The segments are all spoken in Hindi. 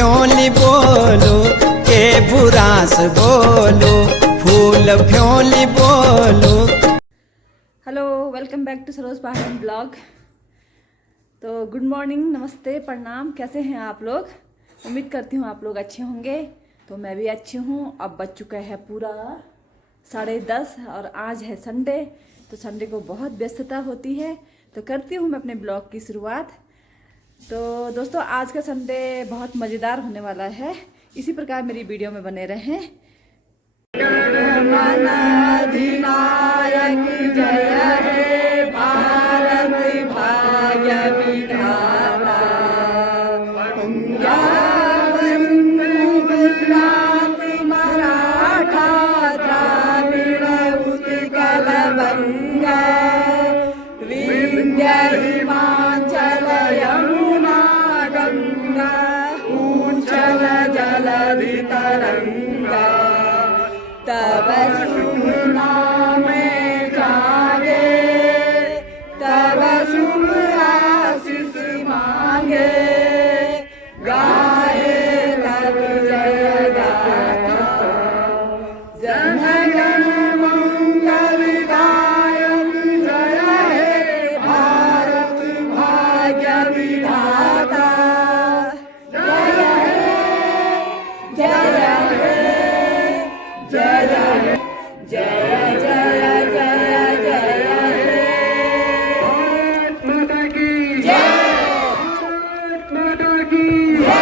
फ्योली बोलो के बुरास बोलो, फूल फ्योली बोलो। Hello, welcome back to Saroj Pahadan blog. तो गुड मॉर्निंग, नमस्ते, प्रणाम। कैसे हैं आप लोग? उम्मीद करती हूँ आप लोग अच्छे होंगे। तो मैं भी अच्छी हूँ। अब बज चुका है पूरा 10:30 और आज है संडे। तो संडे को बहुत व्यस्तता होती है, तो करती हूँ मैं अपने ब्लॉग की शुरुआत। तो दोस्तों, आज का संडे बहुत मज़ेदार होने वाला है। इसी प्रकार मेरी वीडियो में बने रहें। अधिनायक जय हे भारत भाग्य विधाता, पंजाब सिंध गुजरात मराठा द्राविड़ उत्कल बंगा, विंध्य हिमाचल यमुना गंगा, उच्चल जलधि तरंगा, तब शुभ नाम जागे, तब शुभ आशीष मांगे, गाए तब जय गाथा, जन गण मंगल दायक जय हे भारत भाग्य विधाता, जय हे जय हे जय जय जय जय जय जय हे माता की जय, माता की जय।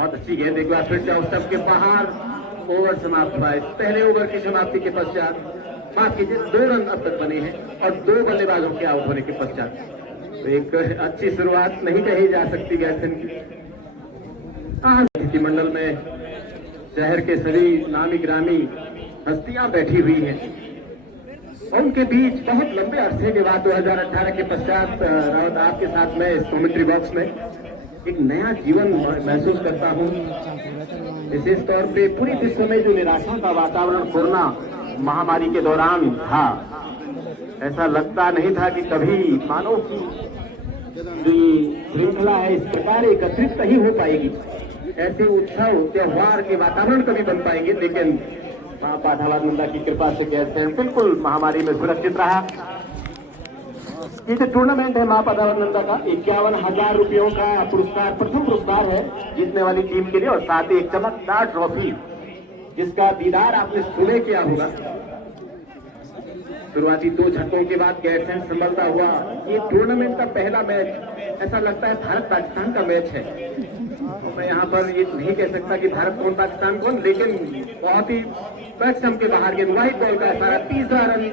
बहुत अच्छी गेंद, एक बार फिर से उस के बाहर ओवर समाप्त हुआ है। पहले ओवर की समाप्ति के पश्चात, माफ कीजिए, 2 रन अब तक बने हैं और 2 बल्लेबाजों के आउट होने के पश्चात। तो एक अच्छी शुरुआत नहीं कही जा सकती बैट्समैन की। मंडल में शहर के सभी नामी ग्रामी हस्तियां बैठी हुई हैं और उनके बीच बहुत लंबे अरसे के बाद 2018 के पश्चात रावत आपके साथ में इस कमेंट्री बॉक्स में एक नया जीवन महसूस करता हूँ। विशेष तौर पे पूरी विश्व में जो निराशा का वातावरण कोरोना महामारी के दौरान था, ऐसा लगता नहीं था कि कभी मानव की जो श्रृंखला है इस प्रकार एकत्रित नहीं हो पाएगी, ऐसे उत्सव त्योहार के वातावरण कभी बन पाएंगे। लेकिन मां पाठावानंदा की कृपा से गैरसैंण बिल्कुल महामारी में सुरक्षित रहा। ये जो टूर्नामेंट है मां पाठावानंदा का 51,000 रुपयों का पुरस्कार, प्रथम पुरस्कार है जीतने वाली टीम के लिए, और साथ ही एक चमकदार ट्रॉफी जिसका दीदार आपने सुबह किया होगा। शुरुआती 2 झटकों के बाद गैरसैंड संभलता हुआ ये टूर्नामेंट का पहला मैच, ऐसा लगता है भारत पाकिस्तान का मैच है। तो मैं यहाँ पर ये नहीं कह सकता कि भारत कौन पाकिस्तान कौन, लेकिन बहुत ही स्टंप के बाहर गेंद, वाइट बॉल का सारा तीसरा रन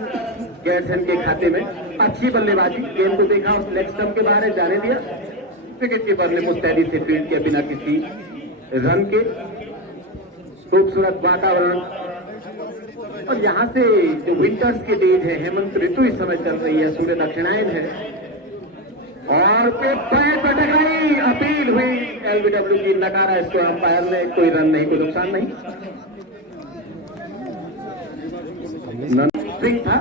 गैरसैंड के खाते में। अच्छी बल्लेबाजी, गेंद को देखा उस लेग स्टंप के बाहर जाने दिया, विकेट कीपर ने मुस्तैदी से फील्ड किया बिना किसी रन के। खूबसूरत वातावरण, और यहाँ से जो विंटर्स के डेज है, हेमंत ऋतु इस समय चल रही है, सूर्य दक्षिणायन है, और पैर पर टकराई, अपील हुई एलबीडब्ल्यू की, नकारा इसको अंपायर ने, कोई रन नहीं, कोई नुकसान नहीं। स्विंग था,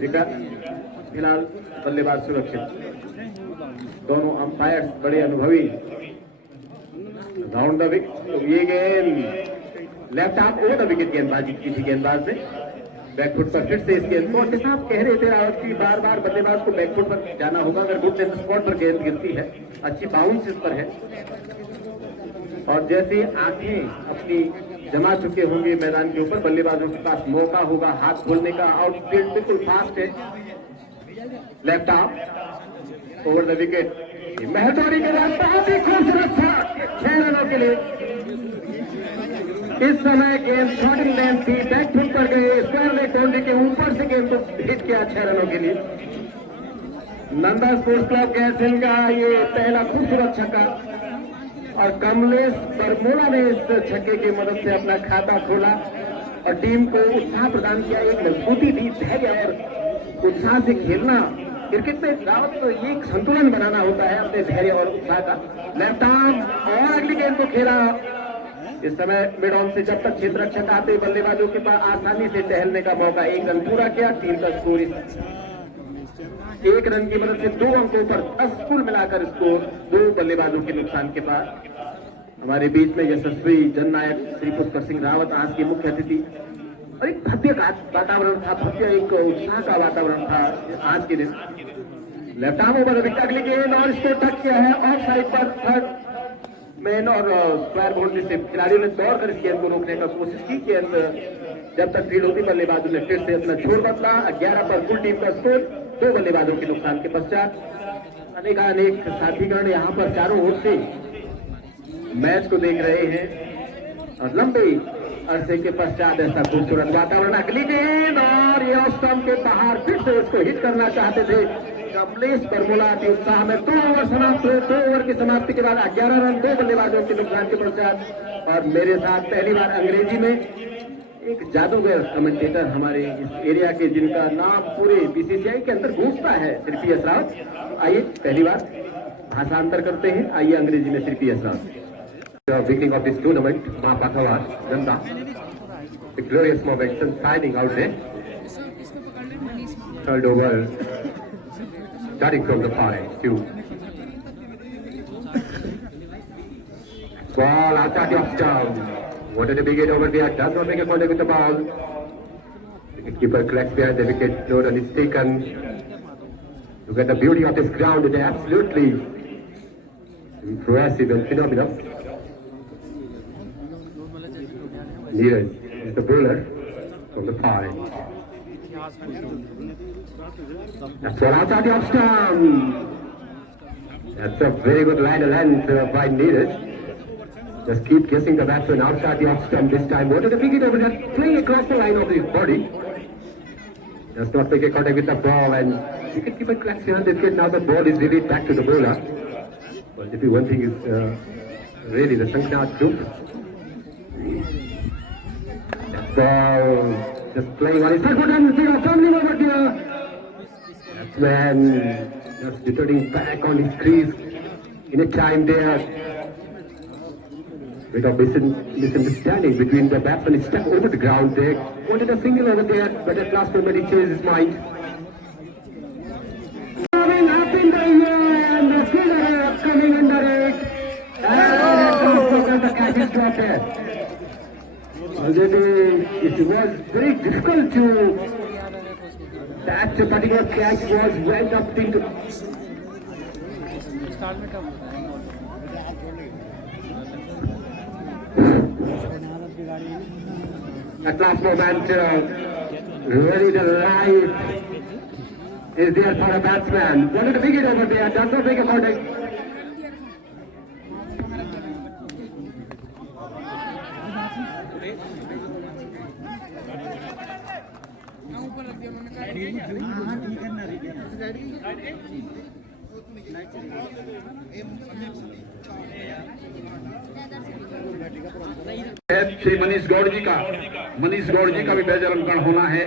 विकेट फिलहाल बल्लेबाज सुरक्षित। दोनों अंपायर्स बड़े अनुभवी। राउंड द विकेट, तो ये गेंद left half over the wicket गेंदबाजी की थी गेंदबाज ने। बैकफुट पर फिर से इस गेंद को साहब कह रहे थे रावत की, बार बार बल्लेबाज को बैकफुट पर जाना होगा अगर गुड टेस्ट स्पॉट पर गेंद गिरती है। अच्छी बाउंस इस पर है, और जैसे आंखें अपनी जमा चुके होंगे मैदान के ऊपर, बल्लेबाजों के पास मौका होगा हाथ खोलने का। आउटफील्ड बिल्कुल फास्ट है, left half over the wicket. महतौरी के बाद बहुत ही खूबसूरत 6 रनों के लिए। इस समय गेंद शॉर्टिंग लेंथ थी, बैकफुट पर गए, स्क्वायर लेग बाउंड्री के ऊपर से गेंद को हिट किया 6 रनों के लिए। नंदा स्पोर्ट्स क्लब गैरसैंड का ये पहला खूबसूरत छक्का, और कमलेश बरमोड़ा ने इस छक्के की मदद से अपना खाता खोला और टीम को उत्साह प्रदान किया, एक मजबूती दी, धैर्य और उत्साह से खेलना। क्रिकेट में रावत तो ये एक संतुलन बनाना होता है अपने धैर्य और उत्साह का। लेफ्ट आर्म और अगली गेंद को खेला। इस समय मिड ऑन से जब तक क्षेत्र रक्षक आते, बल्लेबाजों के पास आसानी से टहलने का मौका। 1 रन पूरा किया, टीम का स्कोर 1 रन की मदद से 2 अंकों पर 10 कुल मिलाकर स्कोर 2 बल्लेबाजों के नुकसान के बाद। हमारे बीच में यशस्वी जननायक श्री पुष्कर सिंह रावत आज के मुख्य अतिथि, और एक भव्य वातावरण था, भव्य एक उत्साह का वातावरण था आज के दिन। लेफ्ट आर्म ओवर विकेट, अगली गेंद और इसको टच किया है ऑफ साइड पर, थर्ड मैन और स्क्वायर बाउंड्री से खिलाड़ियों ने दौड़कर इस गेंद को रोकने का कोशिश की। गेंद जब तक फील्ड होती, बल्लेबाजों ने फिर से अपना छोर बदला। 11 पर कुल टीम का स्कोर 2 बल्लेबाजों के नुकसान के पश्चात। अनेक साथीगण यहाँ पर चारों ओर से मैच को देख रहे हैं, और लंबे अरसे के पश्चात ऐसा खूबसूरत वातावरण। अगली गेंद और ये ऑफ स्टंप के बाहर, फिर से उसको हिट करना चाहते थे कमलेश बरमोला के उत्साह में। 2 ओवर समाप्त हुए, 2 ओवर की समाप्ति के बाद 11 रन 2 बल्लेबाजों के नुकसान के पश्चात। और मेरे साथ पहली बार अंग्रेजी में एक जादूगर कमेंटेटर हमारे इस एरिया के, जिनका नाम पूरे बीसीसीआई के अंदर गूंजता है, श्री पी.एस. रावत। आइए पहली बार भाषांतर करते हैं, आइए अंग्रेजी में Shri P S. Rawat. The beginning of this tournament, Ma Pathawas, Nanda, the glorious moment and signing out there. Third over, starting from the far end, 2. Ball outside the off stump. Wanted to big it over there, does not make a contact with the ball. Wicketkeeper collects behind the wicket, no run is taken. Look at the beauty of this ground, it is absolutely impressive and phenomenal. Neeraj is the bowler from the far end. That's all outside the off stump. That's a very good line of length by Neeraj. Just keep guessing the batsman outside the off stump this time. Wanted to pick it over there, playing across the line of his body. Does not make a contact with the ball, and wicketkeeper collects behind the wicket. Now the ball is really back to the bowler. But if one thing is really the Shanknath group. Ball just playing on his third foot and turning over here. Batsman just returning back on his crease in a time there. Bit of misunderstanding between the batsman. He stuck over the ground there. Wanted a single over there, but at last moment he changed his mind. Coming up in the air and the fielder coming under it. And the catch is dropped there. Already it was very difficult to, that particular catch was went up into. At last moment, ready to rise is there for a batsman. Wanted a wicket over there. Does not make about it. Shri Manish Gaur ji का भी बेजर अंकन होना है।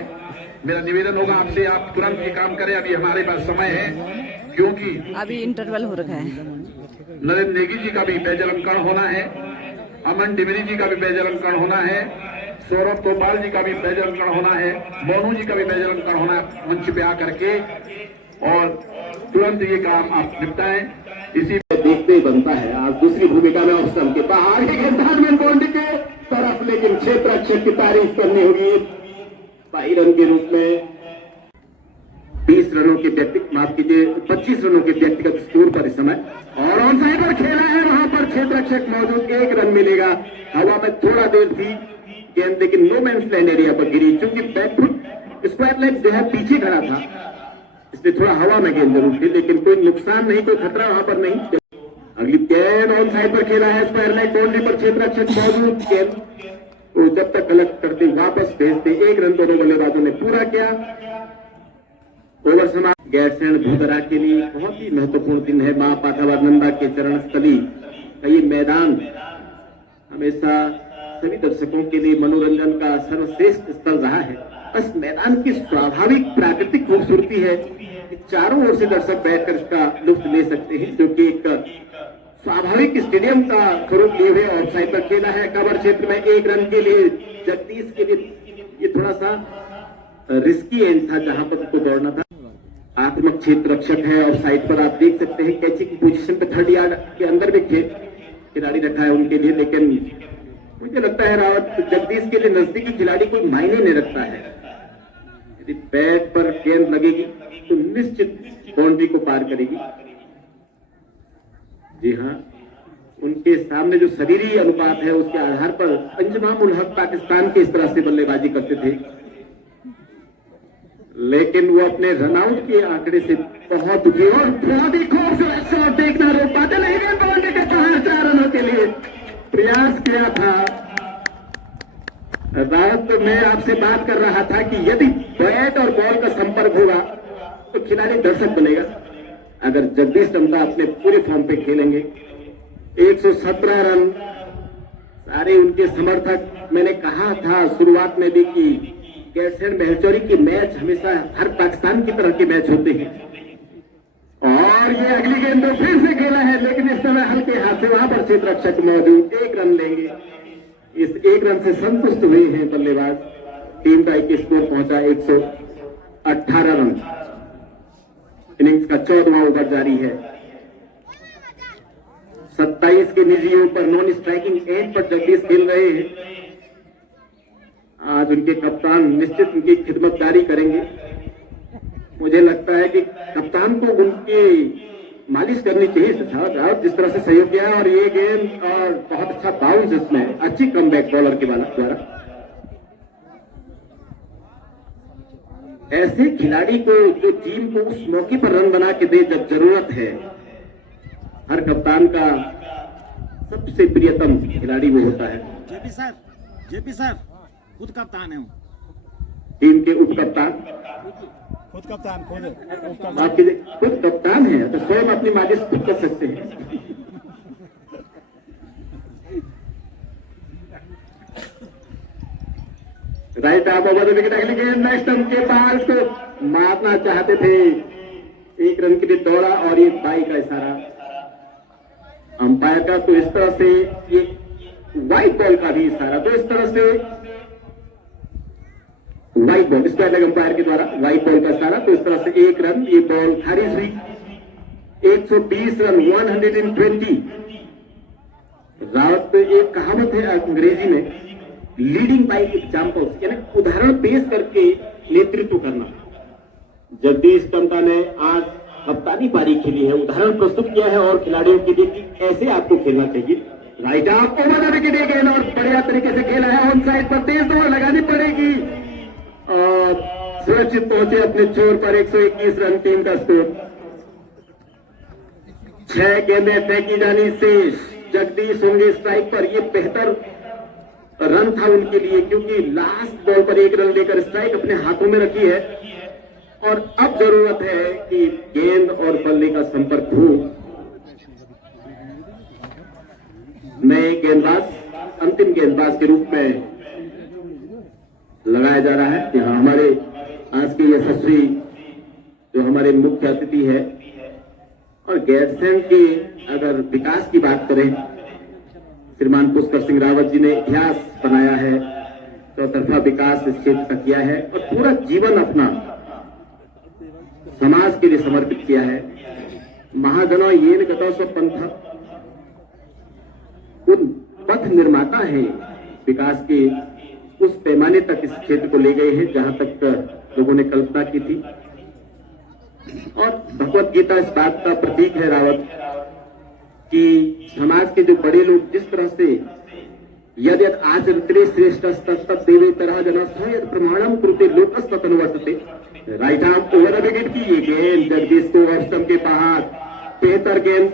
मेरा निवेदन होगा आपसे, आप तुरंत ये काम करें, अभी हमारे पास समय है, क्योंकि अभी इंटरवल हो रखा है। नरेंद्र नेगी जी का भी बेजर अंकन होना है, अमन डिमरी जी का भी बेजर अंकन होना है, सौरभ गोपाल जी का भी बेजर अंकन होना है, मोनू जी का भी बेजर अंकन होना है मंच पे आकर के, और तुरंत ये काम आप निपटाएं। इसी देखते ही बनता है। आज दूसरी भूमिका में ऑप्शन के बाहर ही गेंदबाज बाउंड्री के तरफ, लेकिन क्षेत्र रक्षक की तारीफ करनी होगी। 22 रन के रूप में 20 रनों के व्यक्तिगत, माफ कीजिए 25 रनों के व्यक्तिगत स्कोर पर इस समय, और ऑन साइड पर खेला है, वहां पर क्षेत्र रक्षक मौजूद, 1 रन मिलेगा। हवा में थोड़ा देर थी गेंद, लेकिन नो मैंस लैंड एरिया पर गिरी, चूंकि बैकफुट स्क्वायर लेग जो है पीछे खड़ा था, इसलिए थोड़ा हवा में गेंद जरूर थी, लेकिन कोई नुकसान नहीं, कोई खतरा वहां पर नहीं। अगली गेंद ऑन साइड पर खेला है, स्क्वायर लेग बाउंड्री पर क्षेत्र रक्षक मौजूद, गेंद तो जब तक कलेक्ट करते वापस भेजते, 1 रन दोनों बल्लेबाजों ने पूरा किया। ओवर समाप्त। गैरसैंण भूधरा के लिए बहुत ही महत्वपूर्ण दिन है। मां पाथावानंदा के चरण स्थली का ये मैदान हमेशा सभी दर्शकों के लिए मनोरंजन का सर्वश्रेष्ठ स्थल रहा है। बस मैदान की स्वाभाविक प्राकृतिक खूबसूरती है कि चारों ओर से दर्शक बैठकर इसका लुत्फ ले सकते हैं, जो कि एक स्वाभाविक स्टेडियम का स्वरूप लिए हुए। ऑफ साइड पर खेला है कवर क्षेत्र में, 1 रन के लिए जगदीश के लिए ये थोड़ा सा रिस्की एंड था, जहां पर उसको दौड़ना था। आक्रामक क्षेत्र रक्षक है, और साइड पर आप देख सकते हैं कैची की पोजीशन पे 3rd यार्ड के अंदर भी खिलाड़ी रखा है उनके लिए, लेकिन मुझे लगता है रावत जगदीश के लिए नजदीकी खिलाड़ी कोई मायने नहीं रखता है। यदि बैट पर गेंद लगेगी तो निश्चित बाउंड्री को पार करेगी। जी हाँ, उनके सामने जो शरीरी अनुपात है उसके आधार पर अंजुम उल हक पाकिस्तान के इस तरह से बल्लेबाजी करते थे, लेकिन वो अपने रनआउट के आंकड़े से बहुत दुखी, और बहुत ही खूबसूरत शॉट देखना रोक पाते नहीं गए। बाउंड्री के बाहर 4 रनों के लिए प्रयास किया था। रावत, मैं आपसे बात कर रहा था कि यदि बैट और बॉल का संपर्क होगा तो खिलाड़ी दर्शक बनेगा। अगर जगदीश टम्टा अपने पूरे फॉर्म पे खेलेंगे, 117 रन, सारे उनके समर्थक, मैंने कहा था शुरुआत में भी कि गैरसैंण महलचौरी के मैच हमेशा हर पाकिस्तान की तरह के मैच होते हैं, और ये अगली गेंद तो फिर से खेला है, लेकिन इस समय हल्के हाथ से वहां पर क्षेत्र रक्षक मौजूद, 1 रन लेंगे। इस 1 रन से संतुष्ट हुए हैं बल्लेबाज। टीम का एक स्कोर पहुंचा 118 रन। इनिंग्स का 14वां ओवर जारी है। 27 के निजी ओवर नॉन स्ट्राइकिंग एंड पर जगदीश खेल रहे हैं। आज उनके कप्तान निश्चित उनकी खिदमतदारी करेंगे। मुझे लगता है कि कप्तान को उनकी मालिश करनी चाहिए साहब, जिस तरह से सहयोग किया है, और ये गेंद और बहुत अच्छा बाउंस, इसमें अच्छी कमबैक बॉलर के द्वारा। ऐसे खिलाड़ी को जो टीम को उस मौके पर रन बना के दे जब जरूरत है, हर कप्तान का सबसे प्रियतम खिलाड़ी वो होता है। जेपी सर खुद कप्तान है, टीम के उप कप्तान, खुद कप्तान आपके खुद कप्तान है, तो स्वयं अपनी मालिश खुद कर सकते हैं। राइट आप ओवर विकेट, अगली गेंद नेक्स्ट स्टंप के पार, उसको मारना चाहते थे, 1 रन के लिए दौड़ा, और ये बाई का इशारा अंपायर का, तो इस तरह से ये वाइट बॉल का भी इशारा, तो इस तरह से white ball, square leg umpire के द्वारा वाइट बॉल का इशारा, तो इस तरह से 1 रन, ये बॉल खारिज हुई। 120 रन 120। रावत, एक कहावत है अंग्रेजी में, लीडिंग बाय एग्जाम्पल्स, यानी उदाहरण पेश करके नेतृत्व करना। जगदीश टम्टा ने आज कप्तानी पारी खेली है, उदाहरण प्रस्तुत किया है और खिलाड़ियों के लिए कि ऐसे आपको खेलना चाहिए। Right arm over the wicket again और बढ़िया तरीके से खेला है। ऑन साइड पर तेज दौड़ लगानी पड़ेगी और सुरक्षित पहुंचे अपने छोर पर। 121 रन टीम का स्कोर। 6 गेंदें फेंकी जानी शेष। जगदीश होंगे स्ट्राइक पर। ये बेहतर रन था उनके लिए क्योंकि लास्ट बॉल पर 1 रन लेकर स्ट्राइक अपने हाथों में रखी है और अब जरूरत है कि गेंद और बल्ले का संपर्क हो। नए गेंदबाज अंतिम गेंदबाज के रूप में लगाया जा रहा है। यहाँ हमारे आज के यशस्वी जो हमारे मुख्य अतिथि है और गैरसैंण के अगर विकास की बात करें, श्रीमान पुष्कर सिंह रावत जी ने इतिहास बनाया है, चौतरफा विकास इस क्षेत्र का किया है और पूरा जीवन अपना समाज के लिए समर्पित किया है। महाजनों ये गतौ सब पंथ उन पथ निर्माता हैं, विकास के उस पैमाने तक इस क्षेत्र को ले गए हैं जहां तक लोगों ने कल्पना की थी। और भगवत गीता इस बात का प्रतीक है रावत कि समाज के जो बड़े लोग जिस तरह से यद आचरते श्रेष्ठ देवे तरह जनस्थ यद प्रमाणम कृते लोकस्तनुवर्तते। Right arm over the wicket की ये गेंद जगदीश को ऑफ स्टंप के बाहर। बेहतर गेंद,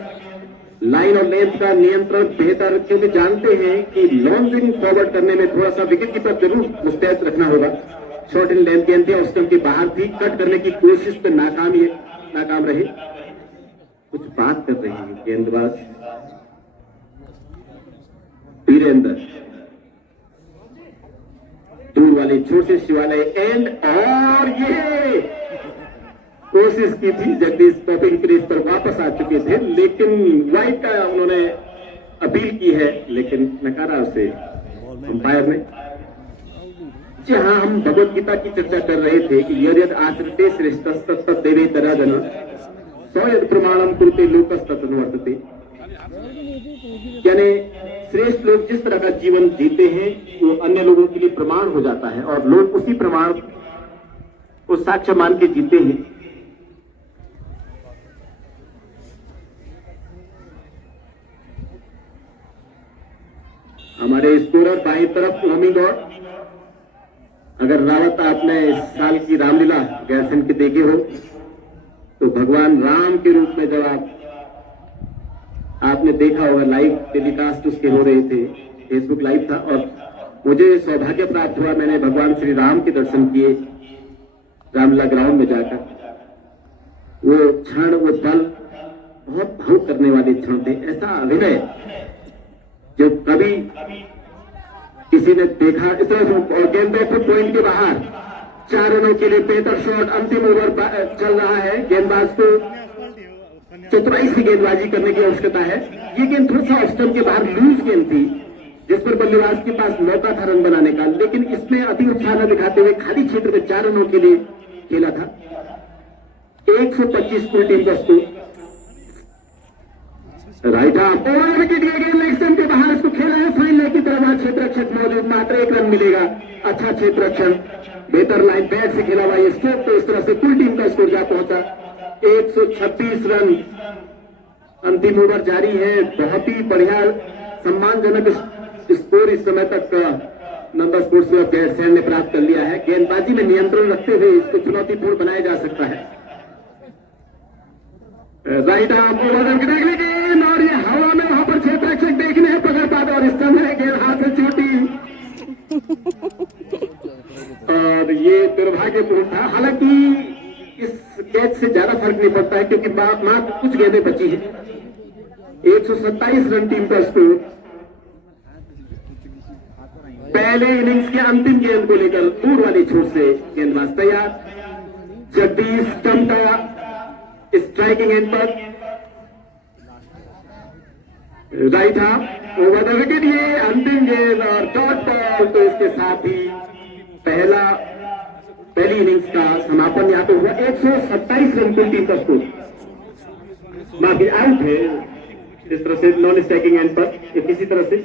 लाइन और लेंथ का नियंत्रण बेहतर, क्योंकि जानते हैं कि लॉन्जिंग फॉरवर्ड करने में थोड़ा सा विकेट कीपर जरूर मुस्तैद रखना होगा। शॉर्ट इन लेंथ गेंद थी, ऑफ स्टंप के बाहर थी, कट करने की कोशिश पे नाकाम रहे। कुछ बात कर रही है गेंदबाज वीरेंद्र। दूर वाली छोर से शिवालय एंड और ये कोशिश की थी जगदीश पॉपिंग क्रीज पर वापस आ चुके थे लेकिन वाइड का उन्होंने अपील की है लेकिन नकारा उसे अंपायर ने। जी हाँ, हम भगवत गीता की चर्चा कर रहे थे कि यद आचरते श्रेष्ठ देवे तरह जन स्वयं प्रमाणम कुरुते लोकस्तनुवर्तते। यानी श्रेष्ठ लोग जिस तरह का जीवन जीते हैं वो अन्य लोगों के लिए प्रमाण हो जाता है और लोग उसी प्रमाण को साक्ष्य मान के जीते हैं। हमारे स्कोरर बाईं तरफ ओमी गौड़। अगर रावत आपने इस साल की रामलीला गैरसैंण के देखे हो तो भगवान राम के रूप में जब आपने देखा होगा, लाइव टेलीकास्ट उसके हो रहे थे, फेसबुक लाइव था और मुझे सौभाग्य प्राप्त हुआ, मैंने भगवान श्री राम के दर्शन किए रामलीला ग्राउंड में जाकर। वो क्षण, वो पल बहुत भावुक करने वाले क्षण थे। ऐसा अभिनय जो कभी किसी ने देखा इस तरह। और गेंदबाज को पॉइंट के बाहर 4 रनों के लिए बेहतर शॉट। अंतिम ओवर चल रहा है, गेंदबाज को चतुराई से गेंदबाजी करने की आवश्यकता है। ये गेंद थोड़ा सा ऑफ स्टंप के बाहर लूज गेंद थी जिस पर बल्लेबाज के पास मौका था रन बनाने का, लेकिन इसमें अति उत्साह न दिखाते हुए खाली क्षेत्र में 4 रनों के लिए खेला था। 125 कुल टीम का score. Right arm over wicket गेंद लेग स्टंप के बाहर इसको खेला है फाइनल की तरफ। क्षेत्र रक्षक मौजूद, मात्र 1 रन मिलेगा। अच्छा क्षेत्र रक्षण, बेहतर लाइन बैट से खेला हुआ ये स्ट्रोक। तो इस तरह से कुल टीम का स्कोर जा पहुंचा 126 रन। अंतिम ओवर जारी है। बहुत ही बढ़िया सम्मानजनक स्कोर इस समय तक नंबर स्पोर्ट्स क्लब गैरसैंण ने प्राप्त कर लिया है। गेंदबाजी में नियंत्रण रखते हुए इसको चुनौतीपूर्ण बनाया जा सकता है। राइट आर्म ओवर गेंद और ये हवा में वहां पर क्षेत्र रक्षक देखने हैं पकड़ पाते और इस समय गेंद हाथ से छूटी और ये दुर्भाग्यपूर्ण था। हालांकि इस कैच से ज्यादा फर्क नहीं पड़ता है क्योंकि मात्र कुछ गेंदें बची हैं। 127 रन टीम का स्कोर। पहले इनिंग्स के अंतिम गेंद को लेकर दूर वाली छोर से गेंदबाज तैयार। जगदीश चमटा स्ट्राइकिंग एंड पर। Right half over the wicket, ये अंतिम गेंद और डॉट बॉल। तो इसके साथ ही पहली इनिंग्स का समापन यहाँ पे हुआ। 127 रन कुल टीम का स्कोर। बाकी आउट है इस तरह से नॉन स्ट्राइकिंग एंड पर किसी तरह से